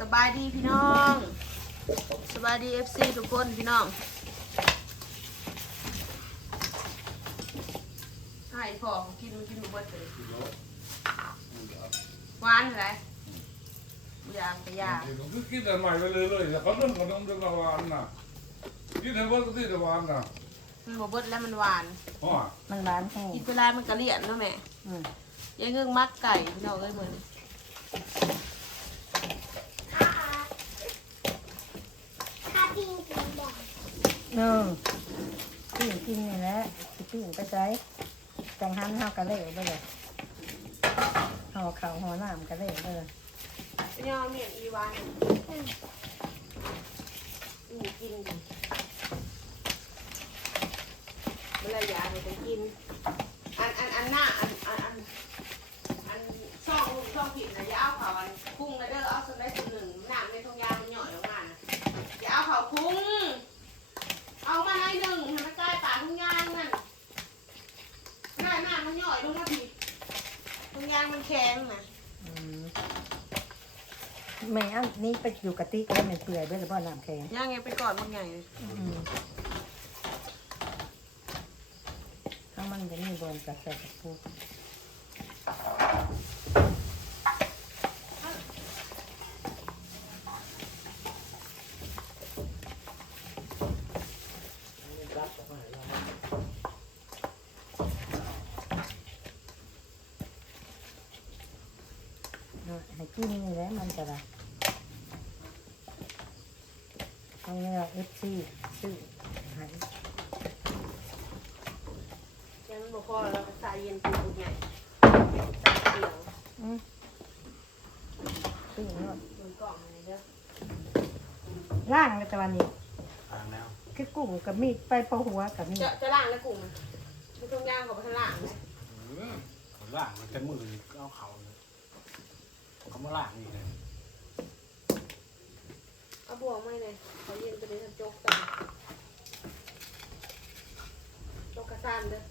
สบายดีพี่น้อง สบายดีเอฟซีทุกคนพี่น้องให้พ่อของกินมันกินหมดเลยหวานอะไรยางไปยางคือคิดแต่ใหม่ไปเลยเลยแต่เขาเรื่องขนมเรื่องหวานน่ะคิดแต่ว่าก็ที่แต่หวานน่ะมันบดแล้วมันหวาน อ๋อมันหวานแห้งกินเวลามันกระเลียนเนาะแม่อืมยังเงื้องมักไก่พี่น้องเอ้ยเหมือน เออปิ้งกินนี่แห ละสิปิ้งไปใช้จังหันเฮากะเล่ไปเลยห่อข้าห่อน้ำกะเล่ไปเลยพี่น้องเมียนอีวานอืมกินเมื่อไรอยากให้ไปกิน อันอันอันหน้าอันอันอันอันช่องลูกช่องผิดนะอย่าเอาเขาอันคุ้งนะเด้อเอาส่วนใดส่วนหนึ่งหน้าไม่ทงยางมันหย่อยออกมานะอย่าเอาเขาคุ้ง เอามาให้หนึ่งให้มันใกล้ปากทุ่งยางนั่นหน้าหน้ามันห ย่อยลงมาผิดทุ่งยางมันแข็งนะอืมแม่อันนี้ไปอยู่กะติกแล้วมันเปื่อยด้วยหรือเปล่าน้ำแข็งย่างไงไปก่อนบางไงอืมถ้ามันจะมีบนกระแสกระปุกเนาะให้ กินนี่แหละมันจะละเอาเนื้อเอฟซีซื้อให้ยังบอกพอเราสายเย็นปูใหญ่สายเขียวอืมซื้อเนาะบนกล่องอะไรเด้อล่างเลยแต่วันนี้ทางแล้วคือกุ้งกับมีดไปพอหัวกับมีดจะจะล่างแล้วกลุ่มมันต้องย่างกับข้างล่างไหมขนล่างมันจะมือก็เอาเขาเลย เขามาล่างนี่เลยเอาบวงไม่เลยเขาเย็นไปเลยทำโจ๊กกันโจ๊กกระซานเด้อ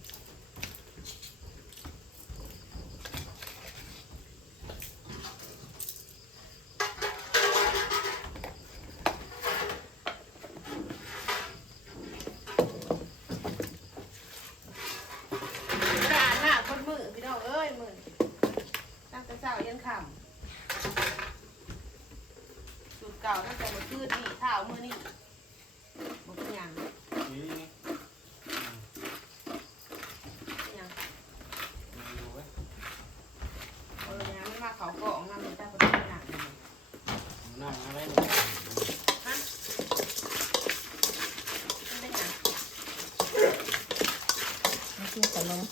ด่านหน้าคนมือพี่น้องเอ้ยมือตั้งแต่เช้ายันค่ำ สูตรเก่าตั้งแต่เมื่อ คืนนี่เท้ามือนี่บอกเป็นหยัง นี่ เป็นหยัง มีไว้ เออเนี่ยมันมาเขากล่องนั่นเลยแต่คนที่หนักเลย นั่งอะไร ฮะมันเป็นหยัง ไม่กินขนม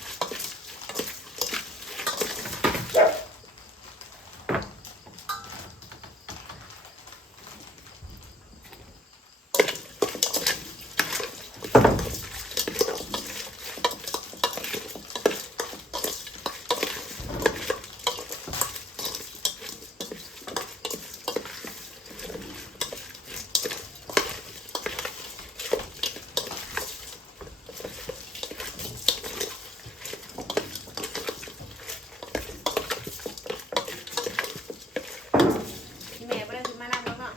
พี่แม่ไม่ได้ซื้อมานั่งแล้วเนาะ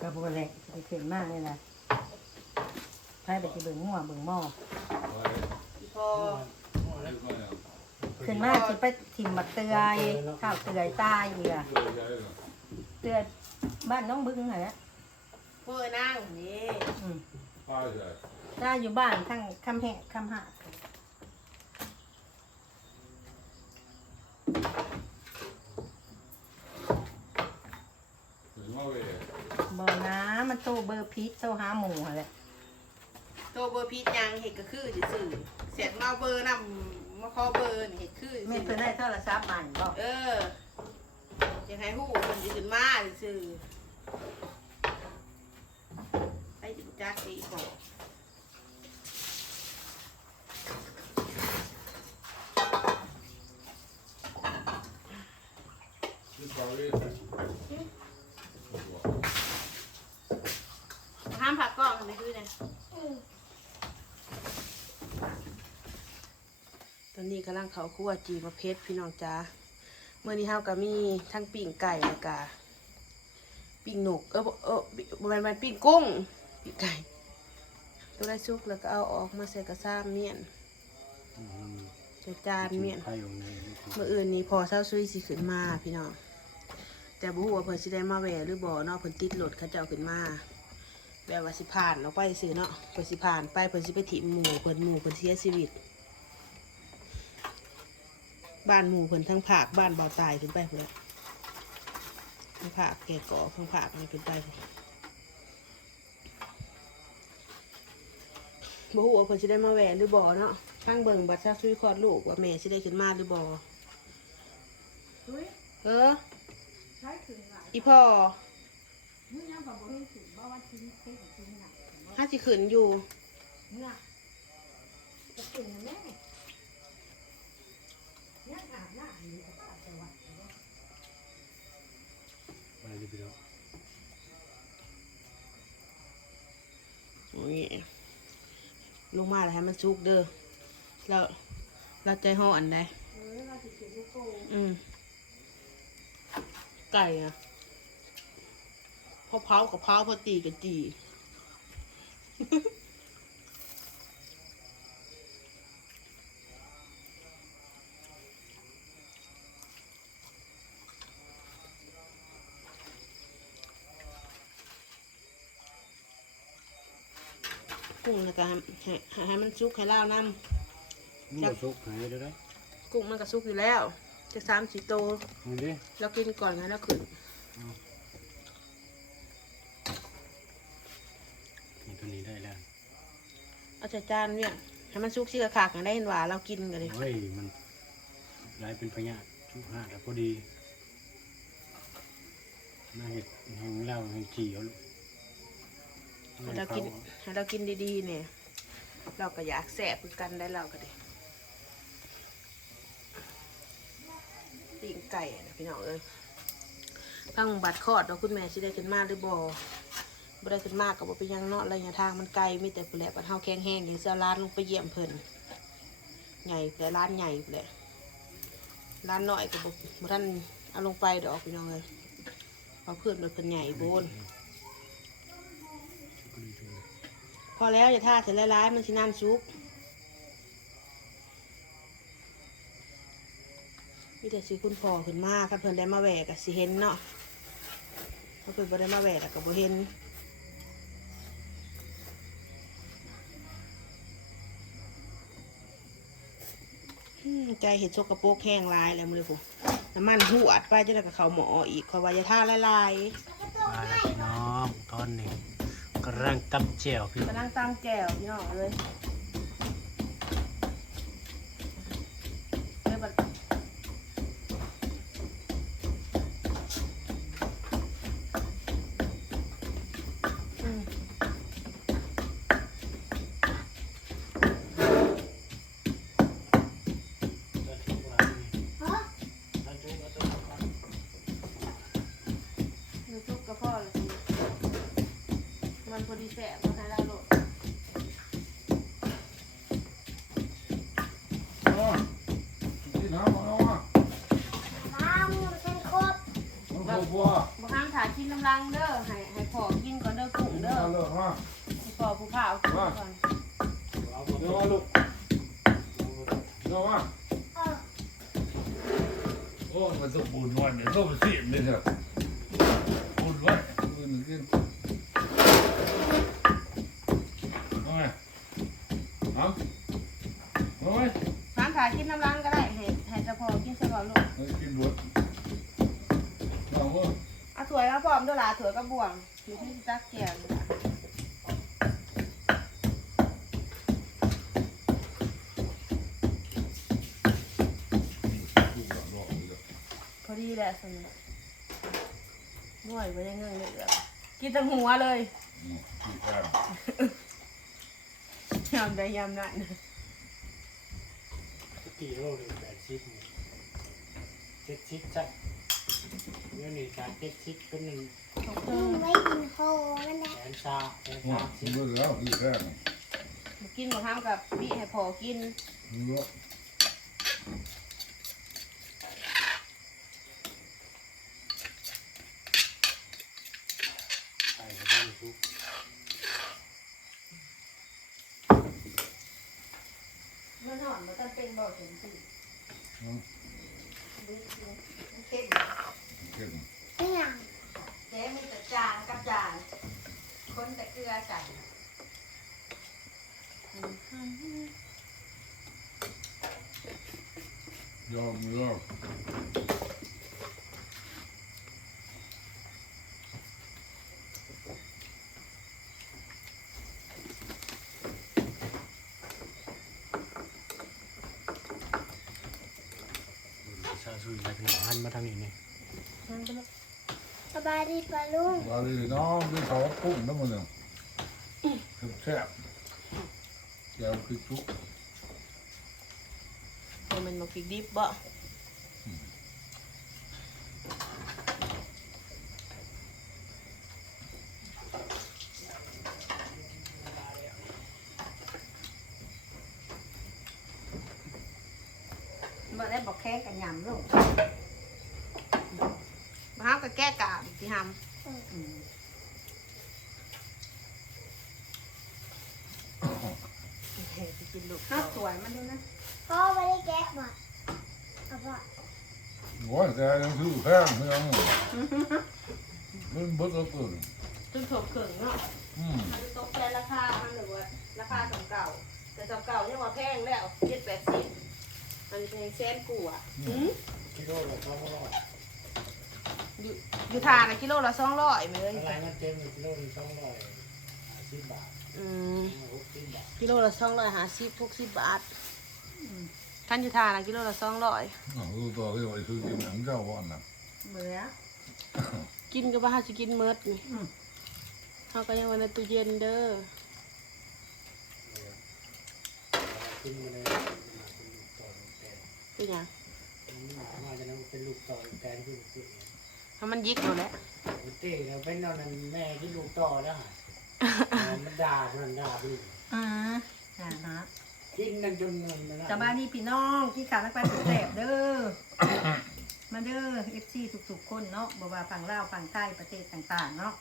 กระปุกแหลกจะขึ้นมากเลยนะ ใครไปที่เบิ่งหัวเบิ่งหม้อพี่พอขึ้นมากสิไปถิ่มบักเตือยข้าวเตือยตายอีกอะเตือยบ้านน้องบึ้งเหรอเพื่อนั่งนี่อืมป้าใช่ถ้าอยู่บ้านทั้งคำแหะคำหะถึงว่าเว้ยบ่นะมันโตเบอร์พีชโตหาหมูอะ ไรตัวเบอร์พีชยังเห็ดก็คือสื่อเสียดมาเบอร์นำมาขอเบอร์นี่เห็ดคือไม่เพิ่นได้โทรศัพท์ใหม่บ่เออยังให้หูคนจะขึ้นมาสื่อไอ้จิบจักสีบอกที่ป้าเว้ยห้ามผักกล้องทำไมคือเนี่ยต อนนี้กำลังเขาคั่วจีมะเพชรพี่น้องจ้าเมื่อนี้เฮาก็มีทั้งปิ่งไก่แล้วก็ปิ้งหนกเออบ่เออบ่แม่นมันปิ้งกุ้งปิ้งไก่ ตัวได้สุกแล้วก็เอาออกมาใส่กระซ้ำเมียนอืมใส่จานเมียนไข่อยู่ในเมื่ออื่นนี้พอเช้าซุยสิขึ้นมาพี่น้องแต่บ่ฮู้ว่าเพิ่นสิได้มาแหวหรือบ่เนาะเพิ่นติดรถเขาเจ้าขึ้นมาแบบว่าสิผ่านออกไปซื่อเนาะเพิ่นสิผ่านไปเพิ่นสิไปถิ่มหมู่เพิ่นหมู่เพิ่นเสียชีวิต บ้านหมู่เพิ่นทั้งภาคบ้านเบาตายขึ้นไปพุ่นแหละทั้งภาคแก่ก่อทั้งภาคนี่ขึ้นไปพุ่นบ่ฮู้ว่าเพิ่นสิได้มาแหวหรือบ่เนาะฟังเบิ่งบัดซาซุยคลอดลูกว่าแม่สิได้ขึ้นมาหรือบ่เฮ้ยเออใช้ถึงหลายอีพ่อมื้อยังบ่บ่เห็นถึงบ่ว่าทิ้งเท่ทิ้งหนักห้าสิขึ้นอยู่ เมื่อจะเป็นแม่ยังอาบน้ำอยู่กับป้าจังหวัด อะไรดี พี่น้องโอ้ยลงมาแล้วให้มันสุกเด้อแล้วเราใจห่ออันใดอืมไก่อะพอเผากับเผาพอตีกับตี แล้วก็ให้ให้ให้มันสุกให้เล่าวน้ำมันบ่สุกหายได้ได้กุ้งมันก็สุกอยู่แล้วจะสามสี่โตวนี่ดิเรากินก่อนไงแล้วขึ้นนี่ตัวนี้ได้แล้วเอาใส่จานเนี่ยให้มันสุกชื่อขากกันได้เห็นว่าเรากินกันเลยเฮ้ยมันกลายเป็นพญาธิชุกหาแล้วพอดีน่าเห็ดแห้งแล้วแห้งจีเอาลูก ให้เรากินให้เรากินดีๆเนี่ยเราก็อยากแสบกันได้เราก็ได้ปิ้งไก่นะพี่น้องเอ้ยฟังบัตรคอดเราคุณแม่สิได้ขึ้นมาหรือบ่บ่ได้ขึ้นมากกับบ่เป็นยังเนาะระยะทางมันไกลมีแต่ผู้แหละบัดเฮาแข็งแห้งอย่างเสื้อร้านลงไปเยี่ยมเพิ่นใหญ่แต่ร้านใหญ่แหละร้านน้อยก็บ่บ่ทันเอาลงไปดอกพี่น้องเอ้ยเพราะเพื่อนมันเพิ่นใหญ่โบน พอแล้วอย่าท่าเสร็จแล้วร้ายๆมันสิน้ำซุปมีแต่สิคุณพ่อขึ้นมาครับเพิ่อนได้มาแหวกกับสิเห็นเนาะถ้าเพิ่อนบ่ได้มาแหวกกับบ่เห็นใจเห็ดชกกระโปกแห้งลายแล้วมึงเลยผมน้ำมันหวดไปจะได้กับเขาหมออีกคอยว่าอย่าท่าลายมาแล้วพี่น้องตอนนี้ ร่างตำแจ่วพี่ๆกำลังตามแก้วพี่น้องเลยบัด อืม มันซุปกระเพาะเลยมันพอ ดีแสบมันให้เราโหลดอ๋อกินน้ำมาแล้วอะน้ำฉันครบมันครบว่าบางครั้งถ่ายกินน้ำลังเด้อ ให้ให้พ่อกินก่อนเด้อกุ้งเด้อมาเลยฮะให้พ่อผู้ข่าวกินก่อนเดี๋ยลูกเดี๋ยวมาเออโอ้มันสมบูรณ์วันเนี่ยต้องเสียมเลยเถอะบุญไว้บุญกินเอาไงเอา เอาไงครั้งถ่ายกินน้ำลังก็ได้ให้ให้เจะพ่อกินเฉพาะลูกเอากินบวชเอาเว้ยเอาถั่วยมาพร้อมด้วยล่ะถั่วยกระบวงอยู่ที่จักแก้วนี่ล่ะลูกหลานรออยู่เดี๋ยวพอดีแหละสนุกหน่วยไปยังเงื่อนเลยเด้อกินตั้งหัวเลยอืมกินแค่ยำได้ยำนั่น กี่โลเลยแปดชิปนี่เจ็ดชิปใช่เดี๋ยวนี้จากเจ็ดชิปเป็นหนึ่งของกิเพิ่นมไว้กินโพนั่นแหละแสนซาแสนว่าสามกิชินปไปแล้วกินแค่กินบางครั้งกับพี่ให้พ่อกินเนื้อ อนมันต้องเป็นบ่อถึงสิอืมเข้มเข้มนี่ยงแค่มีแต่จางกับจางคนแต่เกลือใส่ยอมยอม ชาซุยอะ ไรขนาดหันมาทางนี้นี่สบายดีปะลุงวาลีน้องที่เขาปุ้งน้ำมันเนี่ยแซ่บแก้วคือจุกเดี๋ยวมันมาฟิกดิบบ่ มื่อได้บอกแค่กันยำลูกมาหาก็แก้กาบที่ทอืมเฮ้ยไปกินลูกข้าวสวยมันดูนะพ่อไม่ได้แกะมาเอาพ่อโอ้ยแต่ยังซื้อแพงเมืองมันเบิดเอาตัวำจนถบเข่งเนาะอืมมันจะตกใจราคามันหรือว่าราคาสำเก่า แต่สำเก่าเนี่ยว่าแพงแล้วเจ็ดแปดสิบ มันแพงแสนกูอะหืมกิโลละสองร้อยอยู่อยู่ทานะกิโลละสองร้อยไหมเลยอะไรมันเต็มกิโลละสองร้อยห้าสิบบาทอืมหกสิบบาทกิโลละสองร้อยห้าสิบหกสิบบาทท่านอยู่ทานะกิโลละสองร้อยอ๋อรู้ตัวที่ว่าซื้อกินหนังเจ้าว่านน่ะเบื่อกินก็ว่าเขาจะกินเมิดนี่อืมเขาก็ยังไว้ในตู้เย็นเด้อกินมาเลย เป็นหยังมาจะนั้นเป็นลูกต่อลูกแตนที่ลูกเต้ถ้ามันยิกอยู่แล้วลูกเต้เราเป็นนอนนั้นแม่ที่ลูกต่อแล้วฮะมันด่ามันด่าพี่อืมอ่าฮะกินนั่นจนมันนะสบายดีพี่น้องที่ขานักไปสุดแสบเด้อ มาเด้อเอฟซีทุกๆคนเนาะบ่ว่าฝั่งลาวฝั่งใต้ประเทศต่างๆเนาะ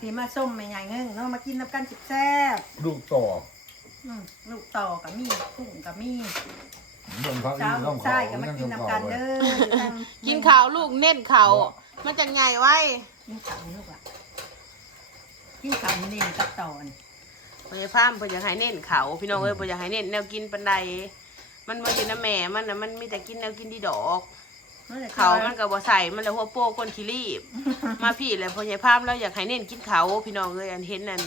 ที่มาส้มไม่ใหญ่เงิงเนาะมากินน้ำกันจิบแซ่บลูกต่อ อืมลูกต่อกับมีกุ้งกับมี เรื่องพักเช้านี่ลูต้องกขอชายกับมายังกินต้องน้ำขกัอนไว้เด้ออยู่ทางกินข้าวลูกเน้นข้าวมันจะไงไว้กินข้าวลูกอะกินข้าวนี่กับตอนพยาพามพยาให้เน้นเขาพี่น้องเอ้ยพยาให้เน้นแนวกินปันใดมันมาอยู่น้ำแม่มันนะมันมีแต่กินแนวกินดีดอกเขามันก็บ่ใส่มันเลยหัวโป้ก้นขี้รีบ มาพี่เลยพยาพามแล้วอยากให้เน้นกินเขาพี่น้องเอ้ยอันเห็นนั่น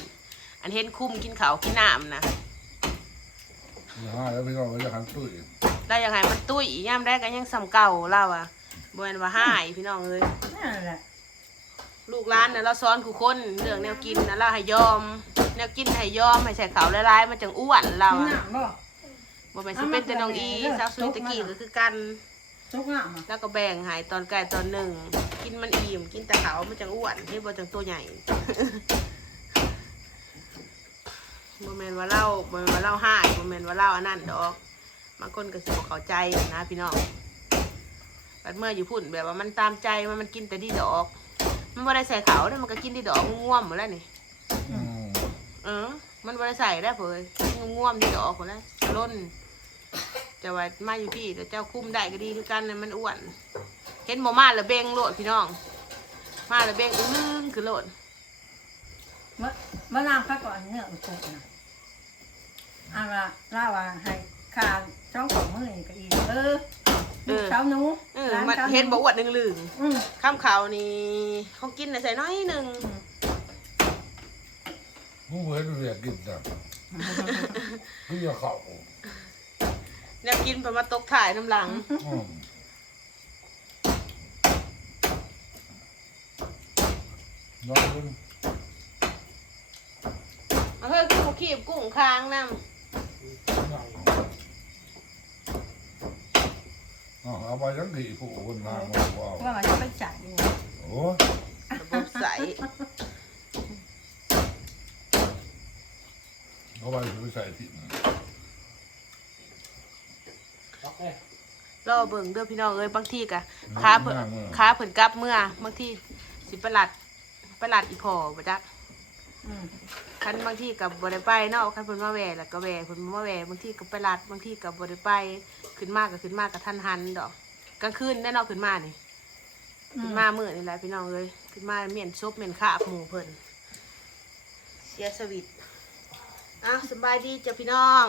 อันเห็นคุ้มกินเขากินน้ำนะ อย่าให้แล้วพี่น้องก็จะหันตุ้ยได้ยังไงมันตุ้ยย่ำได้ก็ยังซ้ำเก่าเล่าอะบ่แม่นว่าหายพี่น้องเอ้ยนั่นแหละลูกร้านน่ะเราสอนกูคนเรื่องแนวกินนะเราให้ยอม แนวกินให้ยอมให้ใส่เขาวละลายๆมันจังอ้วนเรากินอะน้ำบ่บ่แม่นสิเป็นแต่น้องอีสาวสุยตะกี้ก็คือกันจุกน้ำอะแล้วก็แบ่งใหายตอนไก่ตอนหนึ่งกินมันอิ่มกินแต่เขาวมันจังอ้วนที่บ่จังตัวใหญ่ บ่แม่นว่าเล่าบ่แม่นว่าเล่าหายบ่แม่นว่าเล่าอันนั้นดอกบางคนก็สิบ่เข้าใจนะพี่น้องบัดเมื่ออยู่พุ่นแบบว่ามันตามใจมันมันกินแต่ดีดอก มันบ่ได้ใส่เขาวเด้อมันก็กินดีดอกง่วมหมดแล้วนี่อืมเออ มันบริใส่ได้เผยง่วมที่ดอกคนละล้นจะว่ามาอยู่พี่แต่เจ้าคุ้มได้ก็ดีคือกันนะมันอ้วนเห็นบ่มาแล้วเบ่งโลดพี่น้อง มาแล้วเบ่งอื้อลึงคือโลดเมื่อเมื่อน้ำข้าก่อนเนื้อมันโคกนะเอาละล่าว่าให้ขาช่องของมือนี่ก็อีกเออลูกเช้าหนูเออร้ามันช้าเห็นบ่อ้วนลึงลึงอืมๆข้ามเขาวนี่เขากินน่ะใส่น้อยหนึ่งมึงเห็นเรียกกินจ้ะพี่จะเข้าเนี่ยกินไปมาตกถ่ายน้ำหลัง อืมน้องมึงเอาเฮ้ยคือเขาขีบกุ้งค้างน้ อ๋อเอาไปยังกี่ผู้คนมาบอกว่าว่ามันจะไปจ่ายยังไงโอ้ยำระบบใสเอาไปไปใส่ที่ล็อกเลยรอเบิ่งเด้อพี่น้องเอ้ยบางทีกะค้าเพิ่นค้าเพิ่นกลับเมื่อบางทีสิประหลัดประหลัดอีพอบ่จักอืม คันบางที่กับบริไปเนาะคันเพิ่นมาแหวแล้วก็แหวเพิ่นมาแหวบางที่ก็ไปรัดบางที่กับบริไปขึ้นมากกับขึ้นมากกับท่านหันดอกกลางคืนแน่นอนขึ้นมานี่ขึ้นมามื้อนี่แหละพี่น้องเลยขึ้นมาเมียนซบเมียนขาบหมูเพิ่นเสียสวิตอ้าวสบายดีจ้ะพี่น้อง